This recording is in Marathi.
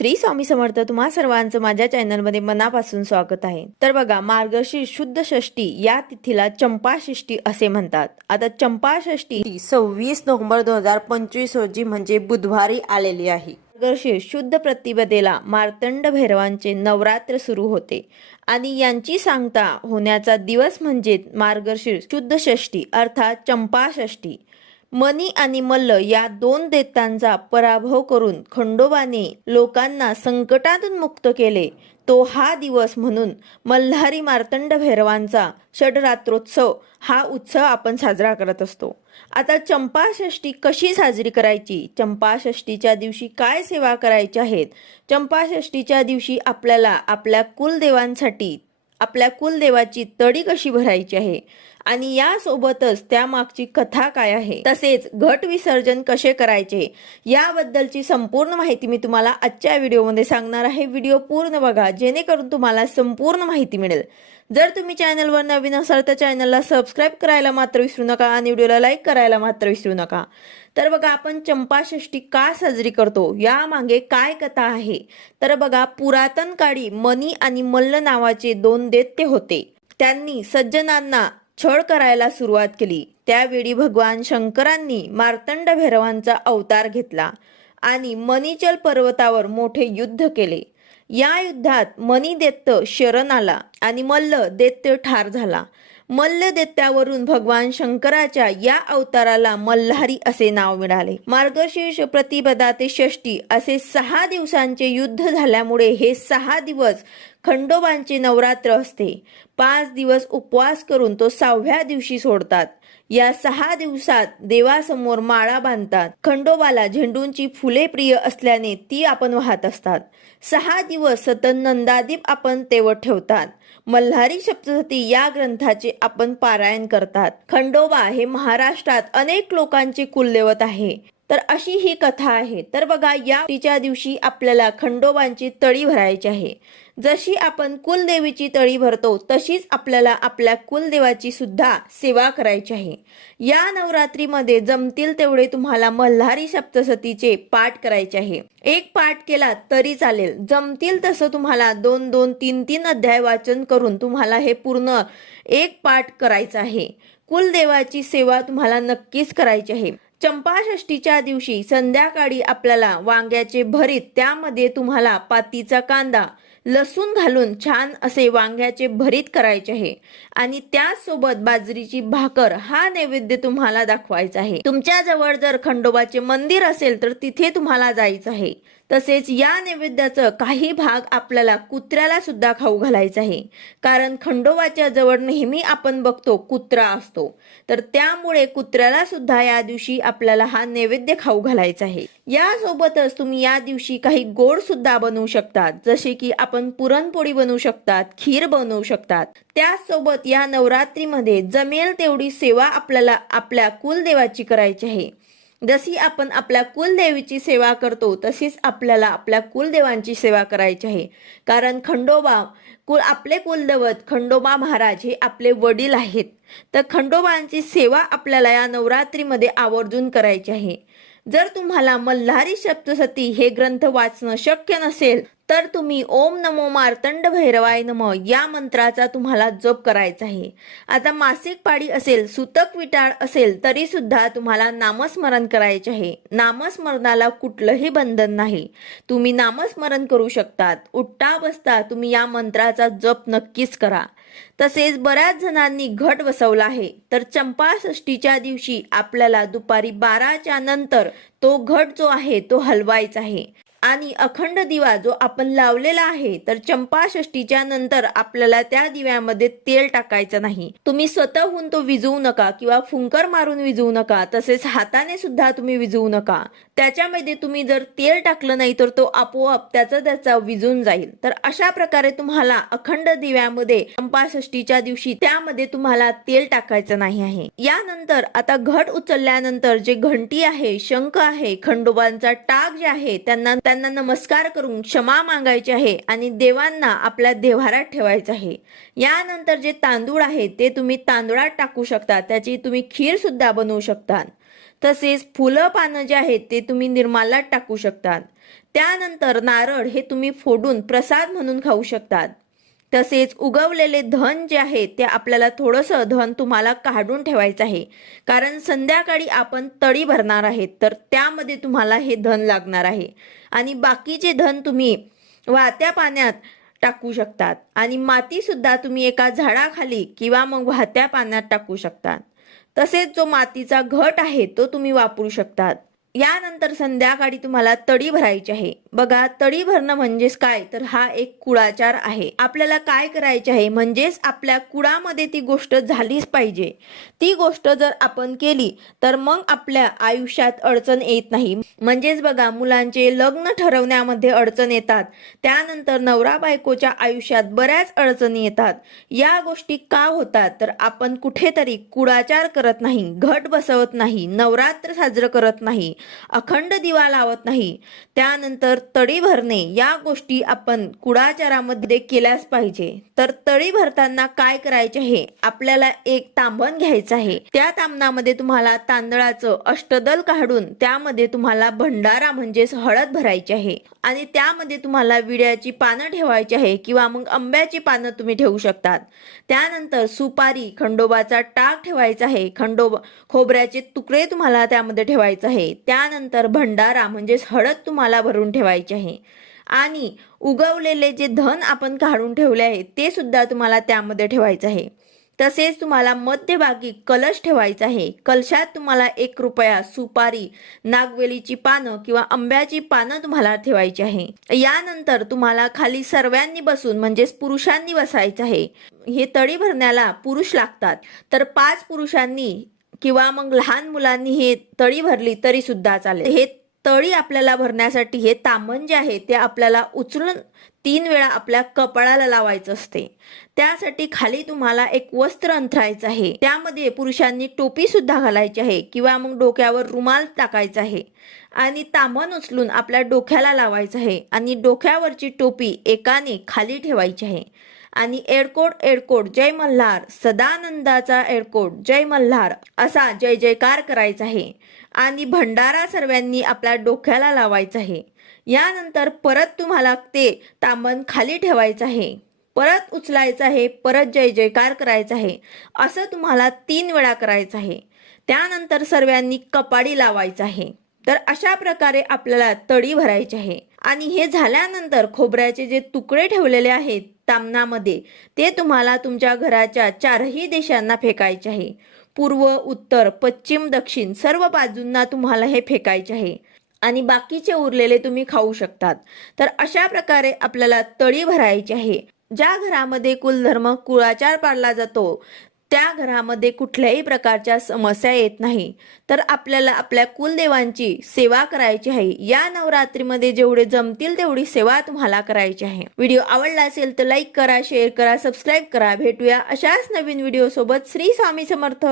श्री स्वामी समर्थ तुम्हा सर्वांचं माझ्या चॅनलमध्ये मनापासून स्वागत आहे. तर बघा मार्गशीर्ष शुद्ध षष्टी या तिथीला चंपाषष्टी असे म्हणतात. आता चंपाषष्टी सव्वीस नोव्हेंबर दोन हजार पंचवीस रोजी म्हणजे बुधवारी आलेली आहे. मार्गशीर्ष शुद्ध प्रतिपदेला मार्तंड भैरवांचे नवरात्र सुरू होते. आणि यांची सांगता होण्याचा दिवस म्हणजे मार्गशीर्ष शुद्ध षष्टी अर्थात चंपाषष्टी मनी आणि मल्ल या दोन दैत्यांचा पराभव करून खंडोबाने लोकांना संकटातून मुक्त केले. तो हा दिवस म्हणून मल्हारी मार्तंड भैरवांचा षडरात्रोत्सव हा उत्सव आपण साजरा करत असतो. आता चंपाषष्ठी कशी साजरी करायची? चंपाषष्ठीच्या दिवशी काय सेवा करायच्या आहेत? चंपाषष्ठीच्या दिवशी आपल्याला आपल्या कुलदेवांसाठी आपल्या कुलदेवाची तडी कशी भरायची आहे? आणि यासोबतच त्यामागची कथा काय आहे? तसेच घट विसर्जन कसे करायचे? याबद्दलची संपूर्ण माहिती मी तुम्हाला आजच्या व्हिडिओमध्ये सांगणार आहे. व्हिडिओ पूर्ण बघा जेणेकरून तुम्हाला संपूर्ण माहिती मिळेल. जर तुम्ही चॅनलवर नवीन असाल तर चॅनलला सबस्क्राईब करायला मात्र विसरू नका आणि व्हिडिओला लाईक करायला मात्र विसरू नका. तर बघा आपण चंपाषष्ठी का साजरी करतो? यामागे काय कथा आहे? तर बघा पुरातन काळी मनी आणि मल्ल नावाचे दोन दैत्य होते. त्यांनी सज्जनांना छळ करायला सुरुवात केली. त्यावेळी भगवान शंकरांनी मार्तंड भैरवांचा अवतार घेतला आणि मनीचल पर्वतावर मोठे युद्ध केले. या युद्धात मनी दैत्य शरण आला आणि मल्ल दैत्य ठार झाला. मल्ल दैत्यावरून भगवान शंकराच्या या अवताराला मल्हारी असे नाव मिळाले. मार्गशीर्ष प्रतिपदा ते षष्टी असे सहा दिवसांचे युद्ध झाल्यामुळे हे सहा दिवस खंडोबांचे नवरात्र असते. पाच दिवस उपवास करून तो सहाव्या दिवशी सोडतात. या सहा दिवसात देवासमोर माळा बांधतात. खंडोबाला झेंडूंची फुले प्रिय असल्याने ती आपण वाहत असतात. सहा दिवस सतत नंदादीप आपण तेवत ठेवतात. मल्हारी सप्तशती या ग्रंथाचे आपण पारायण करतात. खंडोबा हे महाराष्ट्रात अनेक लोकांचे कुलदेवत आहे. तर अशी ही कथा आहे. तर बघा या तिच्या दिवशी आपल्याला खंडोबांची तळी भरायची आहे. जशी आपण कुलदेवीची तळी भरतो तशीच आपल्याला आपल्या कुलदेवाची सुद्धा सेवा करायची आहे. या नवरात्रीमध्ये जमतील तेवढे तुम्हाला मल्हारी सप्तसतीचे पाठ करायचे आहे. एक पाठ केला तरी चालेल. जमतील तसं तुम्हाला दोन दोन तीन तीन अध्याय वाचन करून तुम्हाला हे पूर्ण एक पाठ करायचं आहे. कुलदेवाची सेवा तुम्हाला नक्कीच करायची आहे. चंपाषष्टीच्या दिवशी संध्याकाळी आपल्याला वांग्याचे भरीत त्यामध्ये तुम्हाला पातीचा कांदा लसूण घालून छान असे वांग्याचे भरीत करायचे आहे. आणि त्यासोबत बाजरीची भाकर हा नैवेद्य तुम्हाला दाखवायचा आहे. तुमच्या जवळ जर खंडोबाचे मंदिर असेल तर तिथे तुम्हाला जायचं आहे. तसेच या नैवेद्याचं काही भाग आपल्याला कुत्र्याला सुद्धा खाऊ घालायचं आहे. कारण खंडोबाच्या जवळ नेहमी आपण बघतो कुत्रा असतो. तर त्यामुळे कुत्र्याला सुद्धा या दिवशी आपल्याला हा नैवेद्य खाऊ घालायचा आहे. यासोबतच तुम्ही या दिवशी काही गोड सुद्धा बनवू शकतात. जसे की आपण पुरणपोळी बनवू शकतात खीर बनवू शकतात. त्याचसोबत या नवरात्रीमध्ये जमेल तेवढी सेवा आपल्याला आपल्या कुलदेवाची करायची आहे. जशी आपण आपल्या कुलदेवीची सेवा करतो तशीच आपल्याला आपल्या कुलदेवांची सेवा करायची आहे. कारण खंडोबा कुल आपले कुलदैवत खंडोबा महाराज हे आपले वडील आहेत. तर खंडोबांची सेवा आपल्याला या नवरात्रीमध्ये आवर्जून करायची आहे. जर तुम्हाला मल्हारी सप्तसती हे ग्रंथ वाचणं शक्य नसेल तर तुम्ही ओम नमो मार्तंड भैरवाय नम या मंत्राचा तुम्हाला जप करायचा आहे. आता मासिक पाळी असेल सुतक विटाळ असेल तरी सुद्धा तुम्हाला नामस्मरण करायचे आहे. नामस्मरणाला कुठलंही बंधन नाही. तुम्ही नामस्मरण करू शकतात. उठता बसता तुम्ही या मंत्राचा जप नक्कीच करा. तसेच बऱ्याच जणांनी घट बसवला आहे. तर चंपाषष्टीच्या दिवशी आपल्याला दुपारी बाराच्या नंतर तो घट जो आहे तो हलवायचा आहे. आणि अखंड दिवा जो आपण लावलेला आहे तर चंपाषष्टीच्या नंतर आपल्याला त्या दिव्यामध्ये तेल टाकायचं नाही. तुम्ही स्वतःहून तो विजवू नका किंवा फुंकर मारून विझवू नका तसेच हाताने सुद्धा तुम्ही विजवू नका. त्याच्यामध्ये तुम्ही जर तेल टाकलं नाही तर तो आपोआप त्याचा त्याचा विजून जाईल. तर अशा प्रकारे तुम्हाला अखंड दिव्यामध्ये चंपाषष्टीच्या दिवशी त्यामध्ये तुम्हाला तेल टाकायचं नाही आहे. यानंतर आता घट उचलल्यानंतर जे घंटी आहे शंख आहे खंडोबांचा टाक जे आहे त्यांना त्यांना नमस्कार करून क्षमा मागायची आहे आणि देवांना आपल्या देव्हारात ठेवायचं आहे. यानंतर जे तांदूळ आहे ते तुम्ही तांदूळात टाकू शकता. त्याची तुम्ही खीर सुद्धा बनवू शकता. तसेच फुलं पानं जे आहेत ते तुम्ही निर्मालात टाकू शकतात त्यानंतर नारळ हे तुम्ही फोडून प्रसाद म्हणून खाऊ शकतात तसेच उगवलेले धन जे आहे ते आपल्याला थोडंसं धन तुम्हाला काढून ठेवायचं आहे. कारण संध्याकाळी आपण तळी भरणार आहेत तर त्यामध्ये तुम्हाला हे धन लागणार आहे. आणि बाकीचे धन तुम्ही वाहत्या पाण्यात टाकू शकतात. आणि मातीसुद्धा तुम्ही एका झाडाखाली किंवा मग वाहत्या पाण्यात टाकू शकतात. तसेच जो मातीचा घट आहे तो तुम्ही वापरू शकतात. यानंतर संध्याकाळी तुम्हाला तळी भरायची आहे. बघा तळी भरणं म्हणजेच काय? तर हा एक कुळाचार आहे. आपल्याला काय करायचे आहे? म्हणजेच आपल्या कुळामध्ये ती गोष्ट झालीच पाहिजे. ती गोष्ट जर आपण केली तर मग आपल्या आयुष्यात अडचण येत नाही. म्हणजेच बघा मुलांचे लग्न ठरवण्यामध्ये अडचण येतात. त्यानंतर नवरा बायकोच्या आयुष्यात बऱ्याच अडचणी येतात. या गोष्टी का होतात? तर आपण कुठेतरी कुळाचार करत नाही घट बसवत नाही नवरात्र साजरं करत नाही अखंड दिवा लावत नाही. त्यानंतर तळी भरणे या गोष्टी आपण कुडाचारामध्ये केल्याच पाहिजे. तर तळी भरताना काय करायचे आहे आपल्याला एक तांबण घ्यायचं आहे. त्या तांबणामध्ये तुम्हाला तांदळाचं अष्टदल काढून त्यामध्ये तुम्हाला भंडारा म्हणजेच हळद भरायची आहे. आणि त्यामध्ये तुम्हाला विड्याची पानं ठेवायची आहे किंवा मग आंब्याची पानं तुम्ही ठेवू शकतात. त्यानंतर सुपारी खंडोबाचा टाक ठेवायचा आहे. खंडोबा खोबऱ्याचे तुकडे तुम्हाला त्यामध्ये ठेवायचं आहे. त्यानंतर भंडारा म्हणजेच हळद तुम्हाला भरून ठेवायची आहे. आणि उगवलेले जे धन आपण काढून ठेवले आहे ते सुद्धा तुम्हाला त्यामध्ये ठेवायचं आहे. तसेच तुम्हाला मध्यभागी कलश ठेवायचा आहे. कलशात तुम्हाला एक रुपया सुपारी नागवेलीची पानं किंवा आंब्याची पानं तुम्हाला ठेवायची आहे. यानंतर तुम्हाला खाली सर्वांनी बसून म्हणजेच पुरुषांनी बसायचं आहे. हे तळी भरण्याला पुरुष लागतात. तर पाच पुरुषांनी किंवा मग लहान मुलांनी हे तळी भरली तरी सुद्धा चालेल. हे तळी आपल्याला भरण्यासाठी हे तांबण जे आहे ते आपल्याला उचलून तीन वेळा आपल्या कपाळाला लावायचं असते. त्यासाठी खाली तुम्हाला एक वस्त्र अंथरायचं आहे. त्यामध्ये पुरुषांनी टोपी सुद्धा घालायची आहे किंवा मग डोक्यावर रुमाल टाकायचा आहे. आणि तांबण उचलून आपल्या डोक्याला लावायचं आहे. आणि डोक्यावरची टोपी एकाने खाली ठेवायची आहे. आणि एडकोट एडकोट जय मल्हार सदानंदाचा एडकोट जय मल्हार असा जय जयकार करायचा आहे. आणि भंडारा सर्वांनी आपल्या डोक्याला लावायचा आहे. यानंतर परत तुम्हाला ते तांबण खाली ठेवायचं आहे. परत उचलायचं आहे परत जय जयकार करायचा आहे. असं तुम्हाला तीन वेळा करायचं आहे. त्यानंतर सर्वांनी कपाडी लावायचं आहे. तर अशा प्रकारे आपल्याला तळी भरायची आहे. आणि हे झाल्यानंतर खोबऱ्याचे जे तुकडे ठेवलेले आहेत तामनामध्ये ते तुम्हाला तुमच्या घराच्या चारही दिशांना फेकायचे आहे. पूर्व उत्तर पश्चिम दक्षिण सर्व बाजूंना तुम्हाला हे फेकायचे आहे. आणि बाकीचे उरलेले तुम्ही खाऊ शकतात. तर अशा प्रकारे आपल्याला तळी भरायची आहे. ज्या घरामध्ये कुलधर्म कुळाचार पाळला जातो त्या घरामध्ये कुठल्याही प्रकारच्या समस्या येत नाही. तर आपल्याला आपल्या कुलदेवांची सेवा करायची आहे. या नवरात्रीमध्ये जेवढे जमतील तेवढी सेवा तुम्हाला करायची आहे. व्हिडिओ आवडला असेल तर लाईक करा शेअर करा सबस्क्राईब करा. भेटूया अशाच नवीन व्हिडिओ सोबत श्री स्वामी समर्थ.